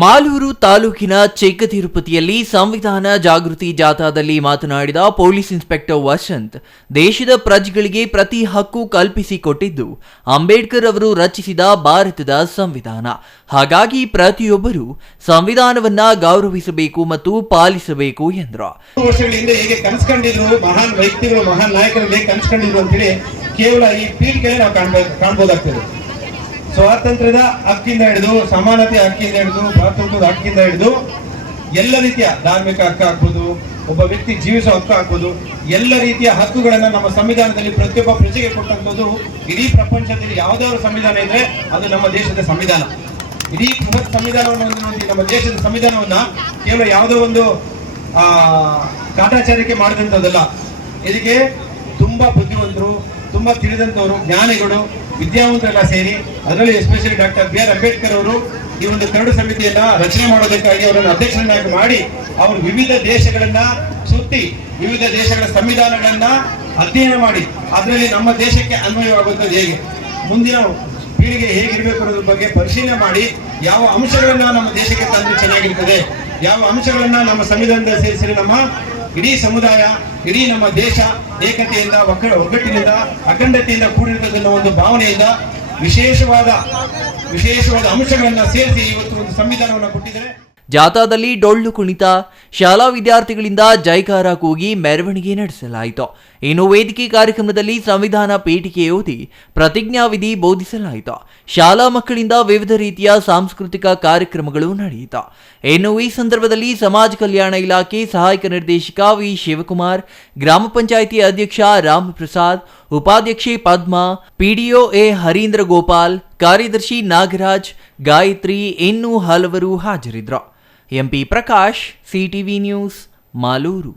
ಮಾಲೂರು ತಾಲೂಕಿನ ಚಿಕ್ಕತಿರುಪತಿಯಲ್ಲಿ ಸಂವಿಧಾನ ಜಾಗೃತಿ ಜಾಥಾದಲ್ಲಿ ಮಾತನಾಡಿದ ಪೊಲೀಸ್ ಇನ್ಸ್ಪೆಕ್ಟರ್ ವಸಂತ್, ದೇಶದ ಪ್ರಜೆಗಳಿಗೆ ಪ್ರತಿ ಹಕ್ಕು ಕಲ್ಪಿಸಿಕೊಟ್ಟಿದ್ದು ಅಂಬೇಡ್ಕರ್ ಅವರು ರಚಿಸಿದ ಭಾರತದ ಸಂವಿಧಾನ. ಹಾಗಾಗಿ ಪ್ರತಿಯೊಬ್ಬರು ಸಂವಿಧಾನವನ್ನ ಗೌರವಿಸಬೇಕು ಮತ್ತು ಪಾಲಿಸಬೇಕು ಎಂದರು. ವರ್ಷಗಳಿಂದ ಹೇಗೆ ಕನಸ್ಕೊಂಡಿದ್ರು ಮಹಾನ್ ವ್ಯಕ್ತಿಗಳು, ಮಹಾನ್ ನಾಯಕರು ಹೇಗೆ ಕನಸ್ಕೊಂಡಿದ್ರು ಅಂತೇಳಿ ಕೇವಲ ಈ ಪೀಠಿಕೆಯಲ್ಲಿ ನಾವು ಕಾಣಬಹುದಾಗ್ತದೆ. ಸ್ವಾತಂತ್ರ್ಯದ ಹಕ್ಕಿಂದ ಹಿಡಿದು, ಸಮಾನತೆ ಹಕ್ಕಿಂದ ಹಿಡಿದು, ಭಾತೃತ್ವದ ಹಕ್ಕಿಂದ ಹಿಡಿದು ಎಲ್ಲ ರೀತಿಯ ಧಾರ್ಮಿಕ ಹಕ್ಕು ಆಗ್ಬೋದು, ಒಬ್ಬ ವ್ಯಕ್ತಿ ಜೀವಿಸುವ ಹಕ್ಕು ಆಗ್ಬೋದು, ಎಲ್ಲ ರೀತಿಯ ಹಕ್ಕುಗಳನ್ನ ನಮ್ಮ ಸಂವಿಧಾನದಲ್ಲಿ ಪ್ರತಿಯೊಬ್ಬ ಪ್ರಜೆಗೆ ಕೊಟ್ಟಂಥದ್ದು. ಇಡೀ ಪ್ರಪಂಚದಲ್ಲಿ ಯಾವುದಾದ್ರು ಸಂವಿಧಾನ ಇದ್ರೆ ಅದು ನಮ್ಮ ದೇಶದ ಸಂವಿಧಾನ. ಇಡೀ ಬೃಹತ್ ಸಂವಿಧಾನವನ್ನು ನೋಡಿ, ನಮ್ಮ ದೇಶದ ಸಂವಿಧಾನವನ್ನ ಕೇವಲ ಯಾವುದೋ ಒಂದು ಕಾಟಾಚಾರಕ್ಕೆ ಮಾಡಿದಂಥದ್ದಲ್ಲ. ಇದಕ್ಕೆ ತುಂಬಾ ಬುದ್ಧಿವಂತರು, ತುಂಬಾ ತಿಳಿದಂತವರು, ಜ್ಞಾನಿಗಳು, ವಿದ್ಯಾವಂತರೆಲ್ಲ ಸೇರಿ, ಅದರಲ್ಲಿ especially doctor B R Ambedkar ಅವರು ಈ ಒಂದು ಕರಡು ಸಮಿತಿಯನ್ನ ರಚನೆ ಮಾಡೋದಕ್ಕಾಗಿ ಅವರನ್ನು ಅಧ್ಯಕ್ಷರನ್ನಾಗಿ ಮಾಡಿ ಅವರು ವಿವಿಧ ದೇಶಗಳನ್ನ ಸುತ್ತಿ, ವಿವಿಧ ದೇಶಗಳ ಸಂವಿಧಾನಗಳನ್ನ ಅಧ್ಯಯನ ಮಾಡಿ, ಅದರಲ್ಲಿ ನಮ್ಮ ದೇಶಕ್ಕೆ ಅನ್ವಯವಾಗುತ್ತದೆ ಹೇಗೆ, ಮುಂದಿನ ಪೀಳಿಗೆ ಹೇಗಿರ್ಬೇಕು ಅನ್ನೋದ್ರ ಬಗ್ಗೆ ಪರಿಶೀಲನೆ ಮಾಡಿ, ಯಾವ ಅಂಶಗಳನ್ನ ನಮ್ಮ ದೇಶಕ್ಕೆ ತಂದ್ರೆ ಚೆನ್ನಾಗಿರ್ತದೆ, ಯಾವ ಅಂಶಗಳನ್ನ ನಮ್ಮ ಸಂವಿಧಾನದಲ್ಲಿ ಸೇರಿಸಿ ನಮ್ಮ ಇಡೀ ಸಮುದಾಯ, ಇಡೀ ನಮ್ಮ ದೇಶ ಏಕತೆಯಿಂದ, ಒಗ್ಗಟ್ಟಿನಿಂದ, ಅಖಂಡತೆಯಿಂದ ಕೂಡಿರ್ತದೆ ಅನ್ನೋ ಒಂದು ಭಾವನೆಯಿಂದ ವಿಶೇಷವಾದ ಅಂಶಗಳನ್ನ ಸೇರಿಸಿ ಇವತ್ತು ಒಂದು ಸಂವಿಧಾನವನ್ನು ಕೊಟ್ಟಿದ್ದಾರೆ. ಜಾಥಾದಲ್ಲಿ ಡೊಳ್ಳು ಕುಣಿತ, ಶಾಲಾ ವಿದ್ಯಾರ್ಥಿಗಳಿಂದ ಜೈಕಾರ ಕೂಗಿ ಮೆರವಣಿಗೆ ನಡೆಸಲಾಯಿತು. ಇನ್ನು ವೇದಿಕೆ ಕಾರ್ಯಕ್ರಮದಲ್ಲಿ ಸಂವಿಧಾನ ಪೀಠಿಕೆ ಓದಿ ಪ್ರತಿಜ್ಞಾವಿಧಿ ಬೋಧಿಸಲಾಯಿತು. ಶಾಲಾ ಮಕ್ಕಳಿಂದ ವಿವಿಧ ರೀತಿಯ ಸಾಂಸ್ಕೃತಿಕ ಕಾರ್ಯಕ್ರಮಗಳು ನಡೆಯಿತು. ಇನ್ನು ಈ ಸಂದರ್ಭದಲ್ಲಿ ಸಮಾಜ ಕಲ್ಯಾಣ ಇಲಾಖೆ ಸಹಾಯಕ ನಿರ್ದೇಶಕ ವಿ ಶಿವಕುಮಾರ್, ಗ್ರಾಮ ಪಂಚಾಯಿತಿ ಅಧ್ಯಕ್ಷ ರಾಮಪ್ರಸಾದ್, ಉಪಾಧ್ಯಕ್ಷೆ ಪದ್ಮಾ, ಪಿಡಿಒ ಎ ಹರೀಂದ್ರ ಗೋಪಾಲ್, ಕಾರ್ಯದರ್ಶಿ ನಾಗರಾಜ್, ಗಾಯತ್ರಿ ಇನ್ನೂ ಹಲವರು ಹಾಜರಿದ್ದರು. MP Prakash, CTV news, Malur.